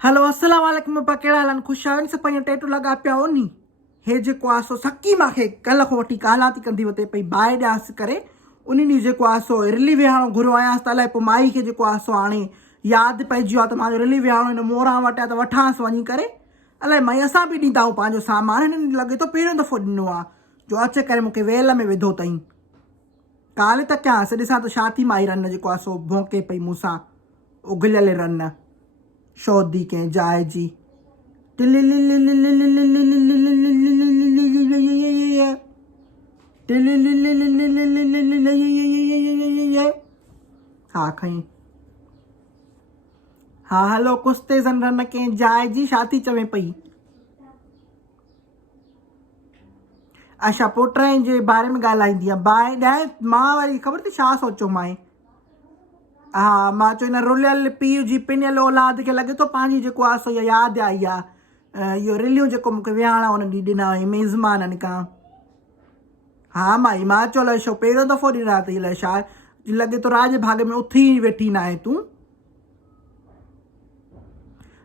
हेलो अस्सलाम वालेकुम पप्पा कहिड़ा हाल आहिनि ख़ुशि आहियो नी पंहिंजो टेटू लॻा पिया हो नी हे जेको आहे सो सकी मूंखे कल्ह खां वठी काला थी कंदी वते पई बाहि ॾियांसि करे उन ॾींहुं जेको आहे सो रिली विहाणो घुरियो आयांसि त अलाए पोइ माई खे जेको आहे सो हाणे यादि पइजी वियो आहे त मुंहिंजो रिली विहाणो हिन मोरा वटि आहे त वठांसि वञी करे अलाए माई असां बि ॾींदा आहियूं पंहिंजो सामान हिननि लॻे थो पहिरियों दफ़ो ॾिनो आहे जो अचे करे मूंखे वेल में विधो अथई काल्ह त कयांसि ॾिसां त छा थी माई रन जेको आहे सो भौंके पई मूंसां उगलियल रन शौदी कंहिं जाइ जी हा खईं हा हलो कुस्ते ज़न कंहिं जाइ जी छा थी चवे पई अच्छा पुट जे बारे में ॻाल्हाईंदी आहे बाहि ॾियां मां वरी ख़बर अथई छा सोचियो मां हा मां चयो हिन रुलियल पीउ जी पिनियल औलाद खे लॻे थो पंहिंजी जेको आहे सो इहा यादि आई आहे इहो रिलियूं जेको मूंखे विहाणा हुन ॾींहुं ॾिना हुई मेज़माननि खां हा माई मां चयो अलाए छो पहिरियों दफ़ो ॾिना अथई अलाए छा लॻे थो राज भाग में उथी वेठी न आहे तूं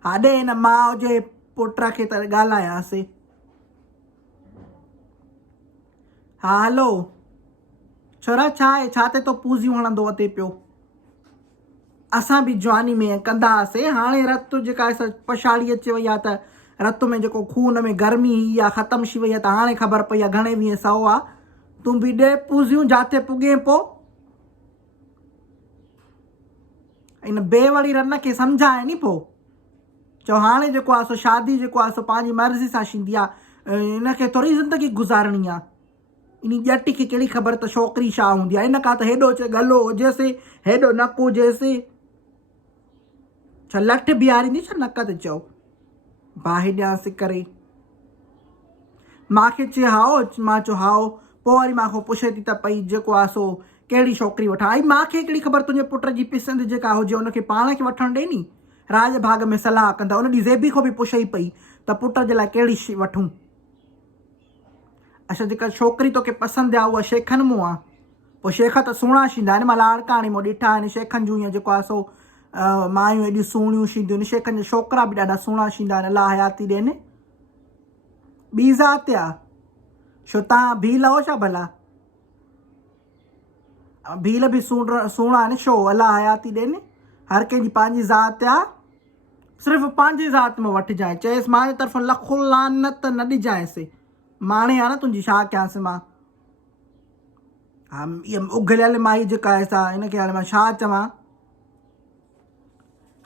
हा ॾे हिन माउ जे पुट खे त ॻाल्हायांसि हा हलो छोरा छा आहे छा ते तो पूज़ियूं हणंदो अथे पियो असां बि जवानी में कंदा हुआसीं हाणे रत जेका पछाड़ी अची वई आहे त रत में जेको खून में गर्मी इहा ख़तमु थी वई आहे त हाणे ख़बर पई आहे घणे वीह सौ आहे तूं बि ॾे पूज़ियूं जिते पुॻे पोइ इन बेवड़ी रन खे सम्झाए नी पोइ चओ हाणे जेको आहे सो शादी जेको आहे सो पंहिंजी मर्ज़ी सां थींदी आहे इनखे थोरी ज़िंदगी गुज़ारणी आहे इन ॼटी खे कहिड़ी ख़बर त छोकिरी छा हूंदी आहे इन खां त हेॾो चए गलो हुजेसि हेॾो नक हुजेसि छा लठ बीहारींदी छा नक ते चओ बाहि ॾियांसि करे मूंखे चए हाओ मां चयो हाओ पोइ वरी मूंखां पुछे थी त पई जेको आहे सो कहिड़ी छोकिरी वठां आई मूंखे हिकिड़ी ख़बर तुंहिंजे पुट जी पसंदि जेका हुजे हुनखे पाण खे वठणु ॾे नी राज भाग में सलाह कंदा उन ॾींहुं ज़ेबी खां बि पुछई पई त पुट जे लाइ कहिड़ी शइ वठूं अच्छा जेका छोकिरी तोखे पसंदि आहे उहा शेखनि मूं आहे पोइ शेख त सुहिणा थींदा आहिनि मां लाड़काणी मूं ॾिठा आहिनि शेखनि जूं ईअं जेको आहे सो मायूं एॾियूं सुहिणियूं थींदियूं आहिनि शेखनि जा छोकिरा बि ॾाढा सुहिणा थींदा आहिनि अलाह हयाती ॾियनि ॿी ज़ात आहे छो तव्हां भील हो छा भला भील बि सुहिणा आहिनि छो अलाह हयाती ॾियनि हर कंहिंजी पंहिंजी ज़ात आहे सिर्फ़ु पंहिंजी ज़ात में वठिजांइ चएसि मां तरफ़ां लखो लानत न ॾिजांइसि माणे आहे न तुंहिंजी छा कयांसि मां हा इहा उगलियल माई जेका आहे सा हिनखे हाणे मां छा चवां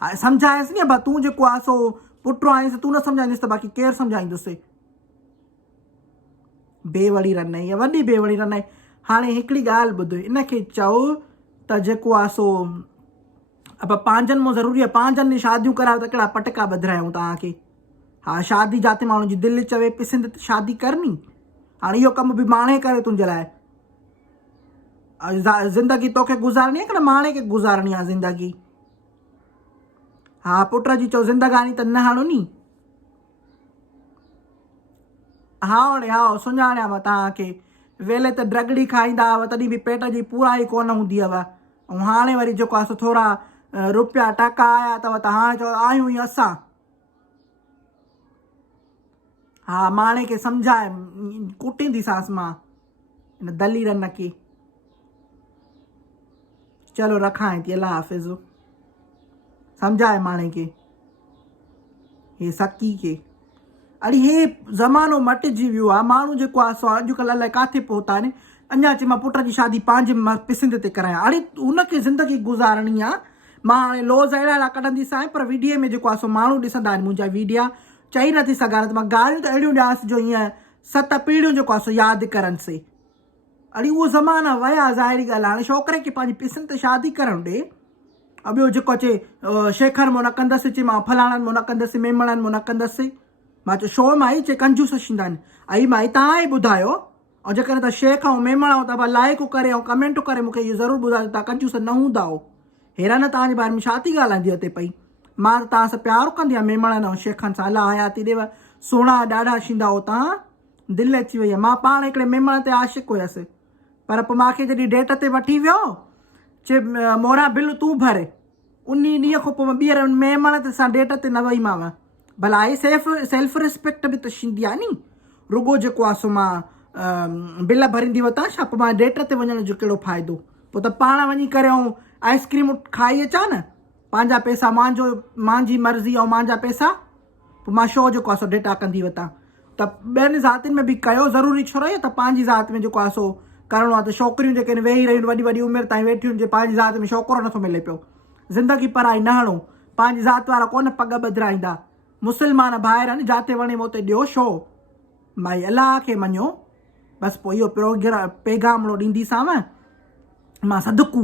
हा सम्झायसि नी भाउ तूं जेको आहे सो पुटु आईंसि तूं न सम्झाईंदुसि त बाक़ी केरु सम्झाईंदुसि बेवड़ी रन इहा वॾी बेवड़ी रन आहे हाणे हिकिड़ी ॻाल्हि ॿुधो इनखे चओ त जेको आहे सो अब पंहिंजनि मां ज़रूरी आहे पंहिंजनि जी शादियूं करायो त कहिड़ा पटका ॿधायूं तव्हांखे हा शादी जाते माण्हू जी दिलि चवे पिसंदि त शादी करनी हाणे इहो कमु बि माणे करे तुंहिंजे लाइ ज़िंदगी तोखे गुज़ारणी आहे की न माणे खे गुज़ारणी आहे ज़िंदगी हा पुट जी चओ ज़िंदगानी त न हणो नी हाणे हा सुञाणिया मां तव्हांखे वेले त ड्रगड़ी खाईंदा हुआ तॾहिं बि पेट जी पूराई कोन हूंदी हुआ ऐं हाणे वरी जेको आहे सो थोरा रुपया टका आया अथव त हाणे चओ आहियूं ई असां हा माणे खे सम्झाए कुटींदीसांसि मां हिन दलीरन खे चलो रखां थी अलाह हाफ़िज़ सम्झाए माणे खे हे सकी खे अड़े हे ज़मानो मटिजी वियो आहे माण्हू जेको आहे सो अॼुकल्ह अलाए किथे पहुता आहिनि अञा चई मां पुट जी शादी पंहिंजे पसंदि ते करायां अड़े हुनखे ज़िंदगी गुज़ारणी आहे मां हाणे लोज़ अहिड़ा अहिड़ा कढंदीसां पर वीडियो में जेको आहे सो माण्हू ॾिसंदा आहिनि मुंहिंजा वीडिया चई नथी सघां त मां ॻाल्हियूं त अहिड़ियूं ॾियांसि जो ईअं 7 पीढ़ियूं जेको आहे सो यादि करनिसि अड़े उहो ज़माना विया ज़ाहिरी ॻाल्हि आहे हाणे छोकिरे खे पंहिंजी पसंदि ते शादी करणु ॾे ॿियो जेको अचे शेखर मां न कंदसि चई मां फलाणनि मां न कंदसि मेमणनि मां न कंदसि मां चयो छो माई चए कंजूस थींदा आहिनि आई माई तव्हां ई ॿुधायो ऐं जेकॾहिं तव्हां शेख ऐं मेमण आहियो त लाइक करे ऐं कमेंट करे मूंखे इहो ज़रूरु ॿुधायो तव्हां कंजूस न हूंदा हेरा न तव्हांजे बारे में छा थी ॻाल्हाईंदी अथे पई मां त तव्हां सां प्यारु कंदी आहियां मेमणनि ऐं शेखनि सां अलाह हयाती ॾेव सुहिणा ॾाढा थींदा हो तव्हां दिलि अची वई आहे मां पाण हिकिड़े मेमण ते आशिक़ु हुयसि पर पोइ मूंखे जॾहिं डेट ते वठी वियो चए मोरा बिल तूं भरे उन ॾींहं खां पोइ मां ॿीहर महिमान ते सां डेट ते न वेईमांव भला आहे सेल्फ रिस्पेक्ट बि त थींदी आहे नी रुॻो जेको आहे सो मां बिल भरींदी वठां छा पोइ मां डेट ते वञण जो कहिड़ो फ़ाइदो पोइ त पाण वञी करे ऐं आइस्क्रीम खाई अचां न पंहिंजा पैसा मुंहिंजी मर्ज़ी ऐं मुंहिंजा पैसा पोइ मां शो जेको आहे सो डेटा कंदी वठां त ॿियनि ज़ातियुनि में बि कयो ज़रूरी छो रहे त पंहिंजी ज़ात में जेको आहे सो करिणो आहे त छोकिरियूं जेके आहिनि वेही रहियूं वॾी वॾी उमिरि ताईं वेठियूं जे पंहिंजी ज़ात में छोकिरो नथो मिले पियो ज़िंदगी पराई न हणो पंहिंजी ज़ात वारा कोन पग ॿधाईंदा मुस्लमान ॿाहिरि आहिनि जिते वणे उते ॾियो शो भाई अलाह खे मञो बसि पोइ इहो पैगाम ॾींदीसांव मां सदकू